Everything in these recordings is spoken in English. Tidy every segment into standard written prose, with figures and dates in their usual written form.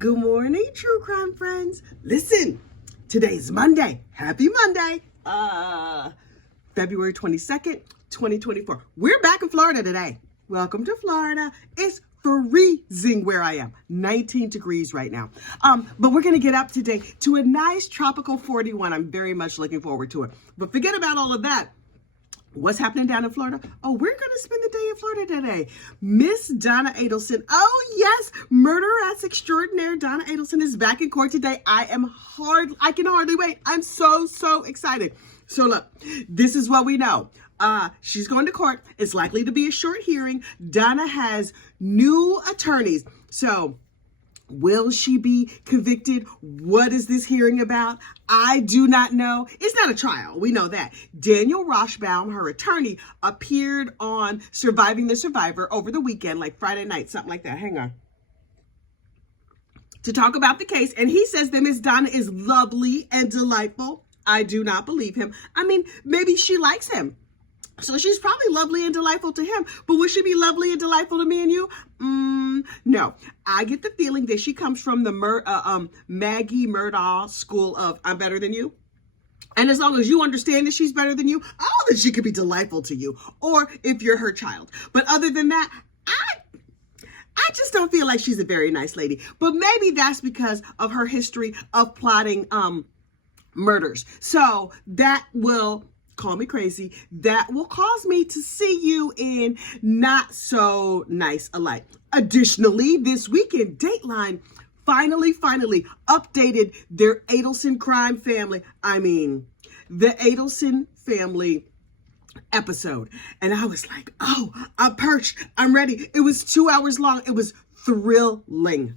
Good morning, true crime friends. Listen, today's Monday. Happy Monday. February 22nd, 2024. We're back in Florida today. Welcome to Florida. It's freezing where I am. 19 degrees right now. But we're going to get up today to a nice tropical 41. I'm very much looking forward to it. But forget about all of that. What's happening down in Florida? Oh, we're going to spend the day in Florida today. Miss Donna Adelson. Oh, yes. Murderess extraordinaire Donna Adelson is back in court today. I can hardly wait. I'm so excited. So look, this is what we know. She's going to court. It's likely to be a short hearing. Donna has new attorneys. So will she be convicted? What is this hearing about? I do not know. It's not a trial. We know that. Daniel Roshbaum, her attorney, appeared on Surviving the Survivor over the weekend, like Friday night, something like that. Hang on. To talk about the case. And he says that Miss Donna is lovely and delightful. I do not believe him. I mean, maybe she likes him. So she's probably lovely and delightful to him, but would she be lovely and delightful to me and you? No. I get the feeling that she comes from the Maggie Murdaugh school of I'm better than you. And as long as you understand that she's better than you, then she could be delightful to you, or if you're her child. But other than that, I just don't feel like she's a very nice lady. But maybe that's because of her history of plotting murders. So that will call me crazy. That will cause me to see you in not so nice a light. Additionally, this weekend, Dateline finally updated their Adelson crime family. I mean, the Adelson family episode. And I was like, oh, I'm perched. I'm ready. It was 2 hours long. It was thrilling.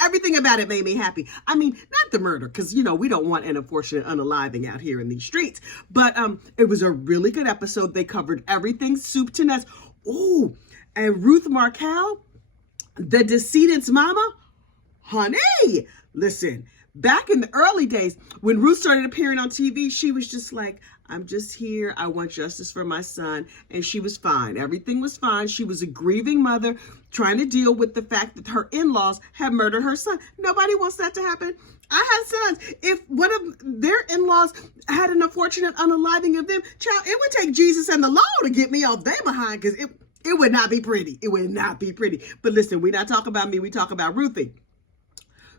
Everything about it made me happy. I mean, not the murder, because, we don't want an unfortunate unaliving out here in these streets. But it was a really good episode. They covered everything, soup to nuts. Ooh, and Ruth Markel, the decedent's mama, honey, listen, back in the early days, when Ruth started appearing on TV, she was just like, I'm just here. I want justice for my son. And she was fine. Everything was fine. She was a grieving mother trying to deal with the fact that her in-laws had murdered her son. Nobody wants that to happen. I have sons. If one of their in-laws had an unfortunate unaliving of them, child, it would take Jesus and the law to get me off their behind, because it would not be pretty. It would not be pretty. But listen, we not talk about me. We talk about Ruthie.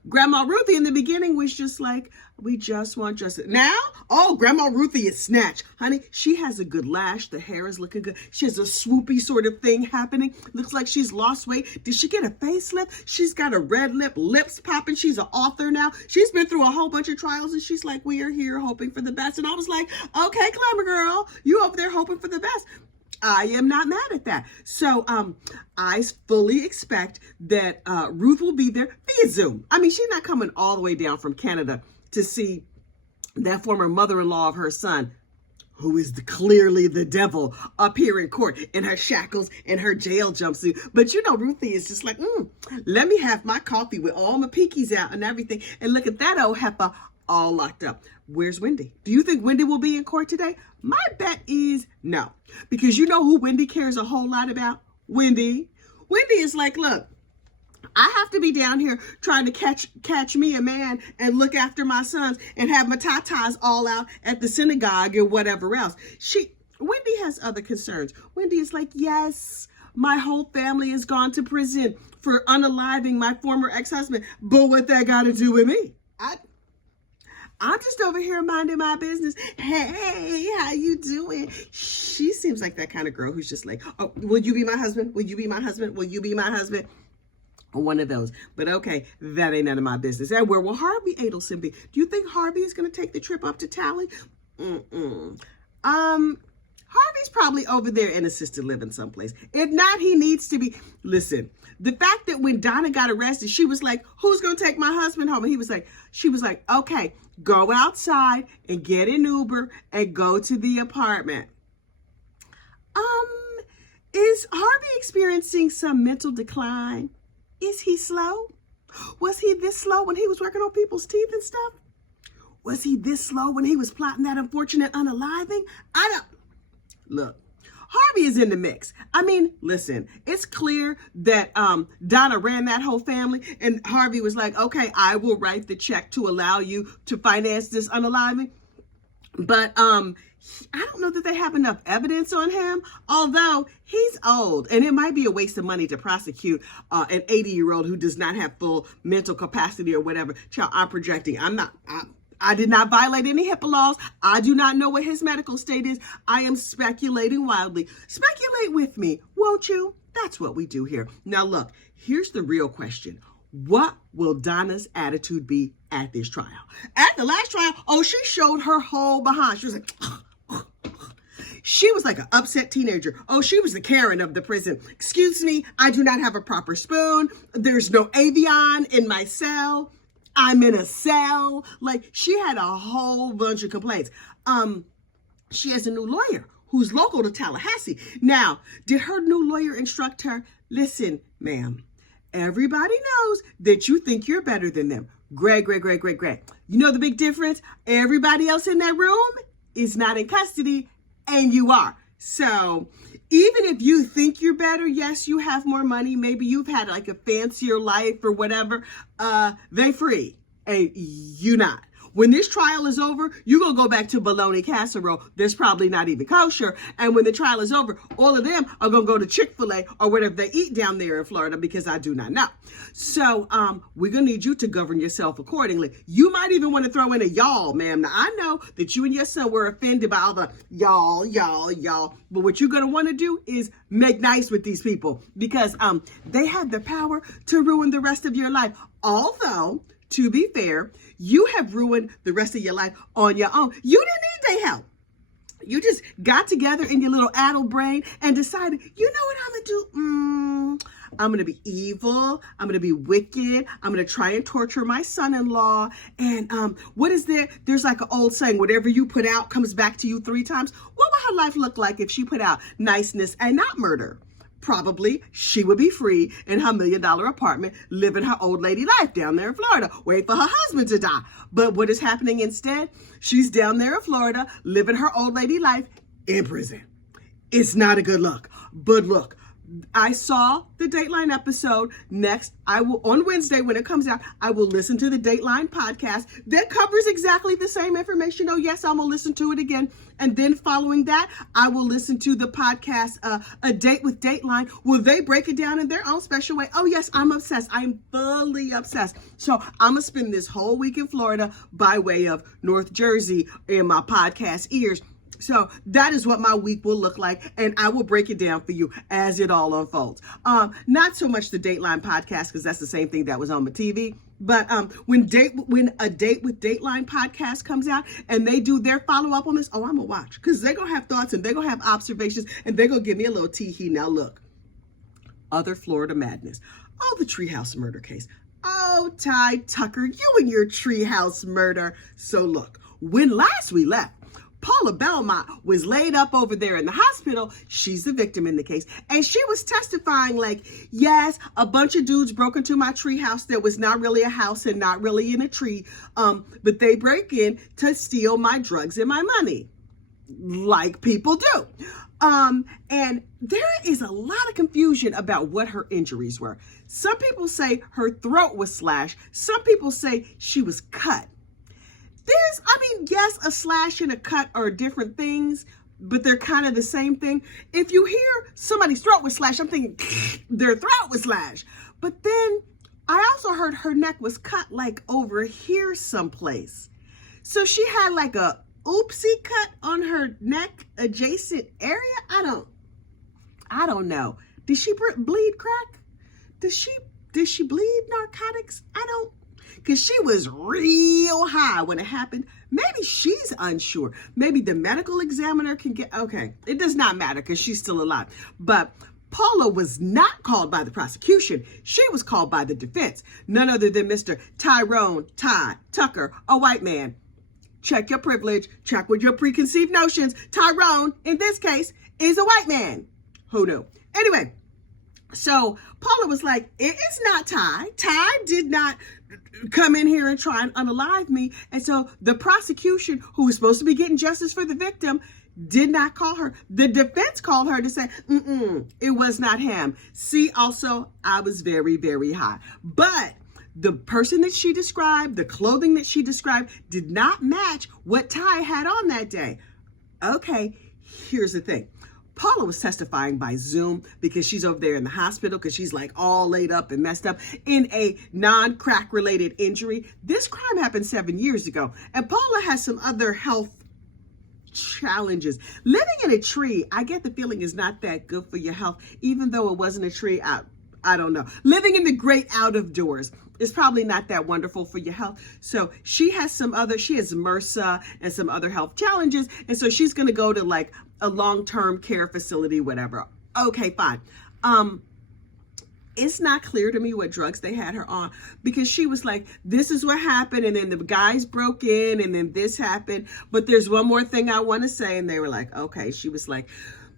Grandma Ruthie in the beginning was just like, we just want justice. Now, Grandma Ruthie is snatched. Honey, she has a good lash. The hair is looking good. She has a swoopy sort of thing happening. Looks like she's lost weight. Did she get a facelift? She's got a red lips popping. She's an author now. She's been through a whole bunch of trials, and she's like, we are here hoping for the best. And I was like, okay, Glamour girl, you over there hoping for the best. I am not mad at that. So I fully expect that Ruth will be there via Zoom. I mean, she's not coming all the way down from Canada to see that former mother-in-law of her son, who is clearly the devil, up here in court in her shackles and her jail jumpsuit. But Ruthie is just like, let me have my coffee with all my pinkies out and everything. And look at that old heifer all locked up. Where's Wendy? Do you think Wendy will be in court today? My bet is no. Because you know who Wendy cares a whole lot about? Wendy. Wendy is like, look, I have to be down here trying to catch me a man and look after my sons and have my tatas all out at the synagogue or whatever else. Wendy has other concerns. Wendy is like, yes, my whole family has gone to prison for unaliving my former ex-husband. But what that got to do with me? I'm just over here minding my business. Hey, how you doing? She seems like that kind of girl who's just like, oh, will you be my husband? Will you be my husband? Will you be my husband? One of those. But okay, that ain't none of my business. And where will Harvey Adelson be? Do you think Harvey is going to take the trip up to Tally? Harvey's probably over there in assisted living someplace. If not, he needs to be. Listen, the fact that when Donna got arrested, she was like, who's going to take my husband home? And she was like, okay, go outside and get an Uber and go to the apartment. Is Harvey experiencing some mental decline? Is he slow? Was he this slow when he was working on people's teeth and stuff? Was he this slow when he was plotting that unfortunate unaliving? Look, Harvey is in the mix. I mean, listen, it's clear that Donna ran that whole family, and Harvey was like, okay, I will write the check to allow you to finance this unaliving. But I don't know that they have enough evidence on him, although he's old, and it might be a waste of money to prosecute an 80-year-old who does not have full mental capacity or whatever. Child, I'm projecting. I did not violate any HIPAA laws. I do not know what his medical state is. I am speculating wildly. Speculate with me, won't you? That's what we do here. Now, look, here's the real question. What will Donna's attitude be at this trial? At the last trial, she showed her whole behind. She was like, she was like an upset teenager. She was the Karen of the prison. Excuse me, I do not have a proper spoon. There's no Avion in my cell. I'm in a cell. Like, she had a whole bunch of complaints. She has a new lawyer who's local to Tallahassee. Now, did her new lawyer instruct her? Listen, ma'am, everybody knows that you think you're better than them. Great. You know the big difference? Everybody else in that room is not in custody, and you are. So even if you think you're better, yes, you have more money, maybe you've had like a fancier life or whatever, they free, and you not. When this trial is over, you're going to go back to bologna casserole. That's probably not even kosher. And when the trial is over, all of them are going to go to Chick-fil-A or whatever they eat down there in Florida, because I do not know. So we're going to need you to govern yourself accordingly. You might even want to throw in a y'all, ma'am. Now, I know that you and your son were offended by all the y'all. But what you're going to want to do is make nice with these people, because they have the power to ruin the rest of your life. Although, to be fair, you have ruined the rest of your life on your own. You didn't need their help. You just got together in your little addle brain and decided, you know what I'm going to do? I'm going to be evil. I'm going to be wicked. I'm going to try and torture my son-in-law. And what is there? There's like an old saying, whatever you put out comes back to you 3 times. What would her life look like if she put out niceness and not murder? Probably she would be free in her $1 million apartment, living her old lady life down there in Florida, wait for her husband to die. But what is happening instead? She's down there in Florida, living her old lady life in prison. It's not a good look. But look, I saw the Dateline episode. Next, I will, on Wednesday when it comes out, I will listen to the Dateline podcast that covers exactly the same information. Oh yes, I'm gonna listen to it again. And then following that, I will listen to the podcast, A Date with Dateline. Will they break it down in their own special way? Oh yes, I'm obsessed. I'm fully obsessed. So I'm gonna spend this whole week in Florida by way of North Jersey in my podcast ears. So that is what my week will look like, and I will break it down for you as it all unfolds. Not so much the Dateline podcast, because that's the same thing that was on my TV. But when A Date with Dateline podcast comes out and they do their follow-up on this, I'm going to watch, because they're going to have thoughts and they're going to have observations and they're going to give me a little tee-hee. Now look, other Florida madness. Oh, the Treehouse Murder case. Oh, Ty Tucker, you and your Treehouse Murder. So look, when last we left, Paula Belmont was laid up over there in the hospital. She's the victim in the case. And she was testifying like, yes, a bunch of dudes broke into my tree house that was not really a house and not really in a tree. But they break in to steal my drugs and my money, like people do. And there is a lot of confusion about what her injuries were. Some people say her throat was slashed. Some people say she was cut. Yes, a slash and a cut are different things, but they're kind of the same thing. If you hear somebody's throat was slashed, I'm thinking their throat was slashed. But then I also heard her neck was cut like over here someplace. So she had like a oopsie cut on her neck adjacent area. I don't know. Did she bleed crack? Did she bleed narcotics? Because she was real high when it happened. Maybe she's unsure. Maybe the medical examiner can get, okay, it does not matter because she's still alive. But Paula was not called by the prosecution. She was called by the defense. None other than Mr. Tyrone Ty Tucker, a white man. Check your privilege, check with your preconceived notions. Tyrone, in this case, is a white man. Who knew? Anyway, so Paula was like, it is not Ty. Ty did not come in here and try and unalive me. And so the prosecution, who was supposed to be getting justice for the victim, did not call her. The defense called her to say, it was not him. See, also, I was very, very high. But the person that she described, the clothing that she described, did not match what Ty had on that day. Okay, here's the thing. Paula was testifying by Zoom because she's over there in the hospital because she's like all laid up and messed up in a non-crack related injury. This crime happened 7 years ago, and Paula has some other health challenges. Living in a tree, I get the feeling, is not that good for your health, even though it wasn't a tree. I don't know. Living in the great out of doors is probably not that wonderful for your health. So she has MRSA and some other health challenges. And so she's going to go to like a long-term care facility, whatever. Okay, fine. It's not clear to me what drugs they had her on, because she was like, this is what happened, and then the guys broke in, and then this happened. But there's one more thing I want to say. And they were like, okay. She was like,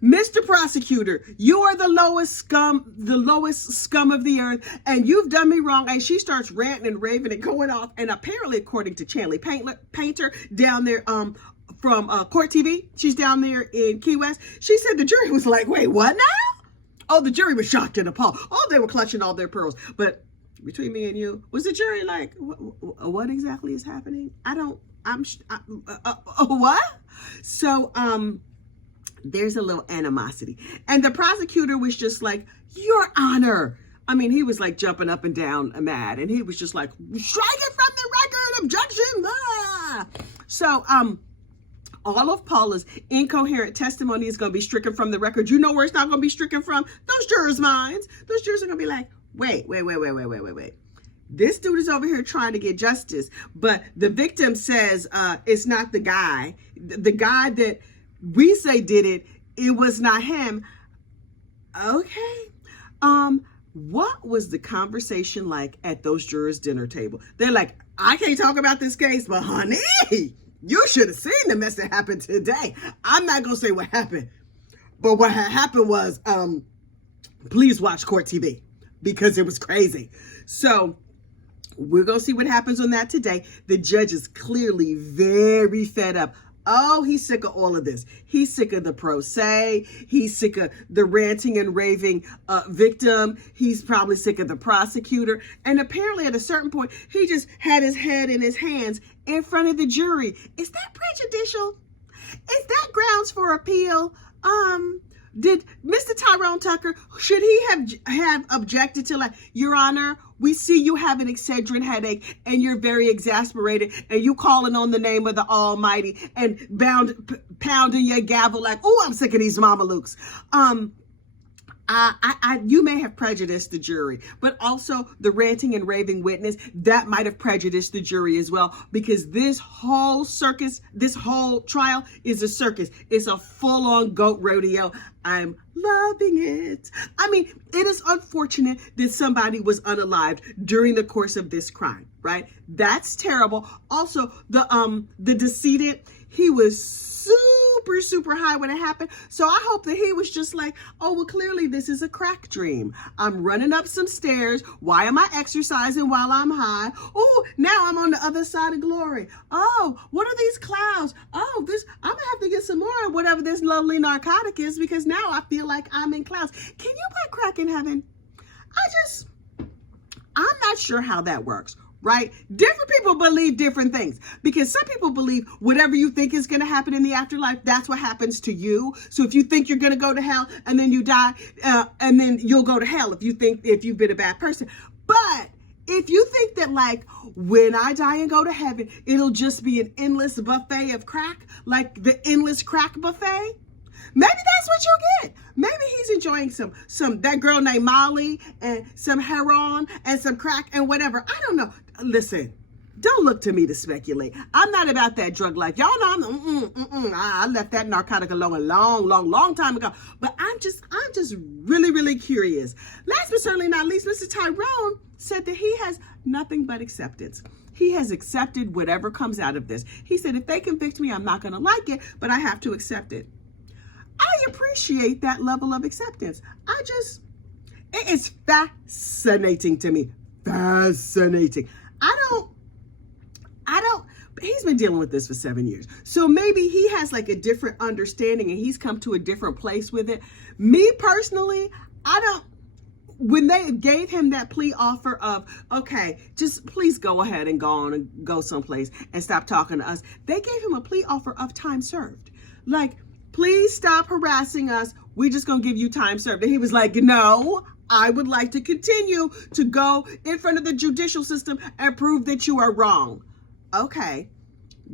Mr. Prosecutor, you are the lowest scum of the earth, and you've done me wrong. And she starts ranting and raving and going off. And apparently, according to Chanley Painter down there from Court TV, she's down there in Key West, she said the jury was like, wait, what now? Oh, the jury was shocked and appalled. Oh, they were clutching all their pearls. But between me and you, was the jury like, what exactly is happening? What? So, there's a little animosity. And the prosecutor was just like, Your Honor. I mean, he was like jumping up and down mad. And he was just like, strike it from the record, objection. Ah. So, all of Paula's incoherent testimony is going to be stricken from the record. You know where it's not going to be stricken from? Those jurors' minds. Those jurors are going to be like, wait. This dude is over here trying to get justice. But the victim says it's not the guy. The guy that we say did it, it was not him. Okay. What was the conversation like at those jurors' dinner table? They're like, I can't talk about this case, but honey, you should have seen the mess that happened today. I'm not going to say what happened, but what happened was, please watch Court TV because it was crazy. So we're going to see what happens on that today. The judge is clearly very fed up. Oh, he's sick of all of this. He's sick of the pro se. He's sick of the ranting and raving victim. He's probably sick of the prosecutor. And apparently at a certain point, he just had his head in his hands in front of the jury. Is that prejudicial? Is that grounds for appeal? Did Mr. Tyrone Tucker, should he have objected to, like, Your Honor, we see you have an Excedrin headache and you're very exasperated and you calling on the name of the Almighty and pounding your gavel like, oh, I'm sick of these mamalukes. You may have prejudiced the jury, but also the ranting and raving witness, that might have prejudiced the jury as well, because this whole trial is a circus. It's a full-on goat rodeo. I'm loving it. I mean, it is unfortunate that somebody was unalived during the course of this crime, right? That's terrible. Also, the decedent, he was super high when it happened. So I hope that he was just like, oh, well, clearly this is a crack dream. I'm running up some stairs. Why am I exercising while I'm high? Oh, now I'm on the other side of glory. Oh, what are these clouds? Oh, I'm gonna have to get some more of whatever this lovely narcotic is, because now I feel like I'm in clouds. Can you put crack in heaven? I'm not sure how that works. Right? Different people believe different things, because some people believe whatever you think is going to happen in the afterlife, that's what happens to you. So if you think you're going to go to hell and then you die, and then you'll go to hell if you've been a bad person. But if you think that, like, when I die and go to heaven, it'll just be an endless buffet of crack, like the endless crack buffet, maybe that's what you get. Maybe he's enjoying some that girl named Molly and some heroin and some crack and whatever. I don't know. Listen, don't look to me to speculate. I'm not about that drug life. Y'all know I left that narcotic alone a long time ago. But I'm just really curious. Last but certainly not least, Mr. Tyrone said that he has nothing but acceptance. He has accepted whatever comes out of this. He said, if they convict me, I'm not going to like it, but I have to accept it. I appreciate that level of acceptance. It is fascinating to me. Fascinating. He's been dealing with this for 7 years. So maybe he has like a different understanding and he's come to a different place with it. Me personally, when they gave him that plea offer of, okay, just please go ahead and go on and go someplace and stop talking to us. They gave him a plea offer of time served. Like, please stop harassing us. We're just going to give you time served. And he was like, no, I would like to continue to go in front of the judicial system and prove that you are wrong. Okay,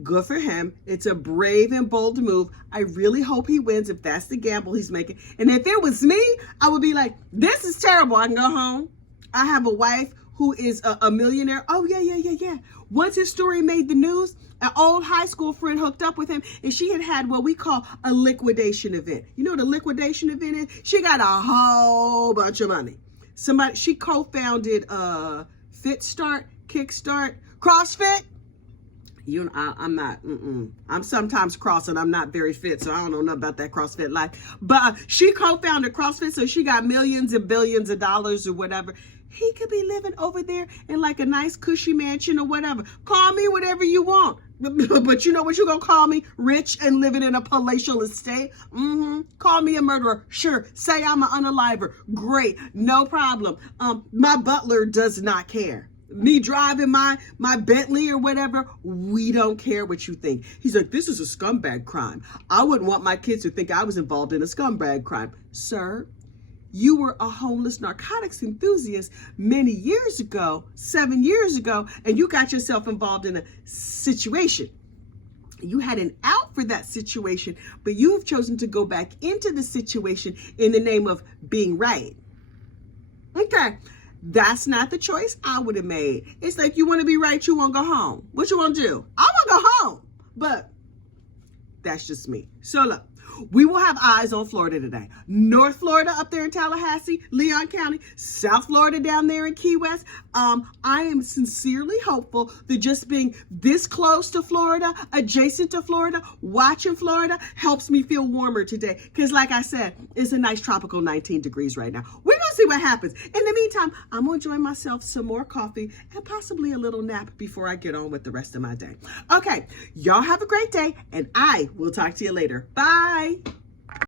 good for him. It's a brave and bold move. I really hope he wins if that's the gamble he's making. And if it was me, I would be like, this is terrible. I can go home. I have a wife who is a millionaire. Oh, yeah. Once his story made the news, an old high school friend hooked up with him, and she had what we call a liquidation event. You know what a liquidation event is? She got a whole bunch of money. She co-founded Fit Start, Kickstart, CrossFit. I'm sometimes cross and I'm not very fit, so I don't know nothing about that CrossFit life. But she co-founded CrossFit, so she got millions and billions of dollars or whatever. He could be living over there in like a nice cushy mansion or whatever. Call me whatever you want. But you know what you're going to call me? Rich and living in a palatial estate? Call me a murderer. Sure. Say I'm an unaliver. Great. No problem. My butler does not care. Me driving my Bentley or whatever, we don't care what you think. He's like, this is a scumbag crime. I wouldn't want my kids to think I was involved in a scumbag crime. Sir, you were a homeless narcotics enthusiast many years ago, 7 years ago, and you got yourself involved in a situation. You had an out for that situation, but you have chosen to go back into the situation in the name of being right. Okay. That's not the choice I would have made. It's like, you want to be right, you want to go home. What you want to do? I want to go home. But that's just me. So look, we will have eyes on Florida today. North Florida up there in Tallahassee, Leon County, South Florida down there in Key West. I am sincerely hopeful that just being this close to Florida, adjacent to Florida, watching Florida helps me feel warmer today. Because like I said, it's a nice tropical 19 degrees right now. We're going to see what happens. In the meantime, I'm going to enjoy myself some more coffee and possibly a little nap before I get on with the rest of my day. Okay, y'all have a great day, and I will talk to you later. Bye.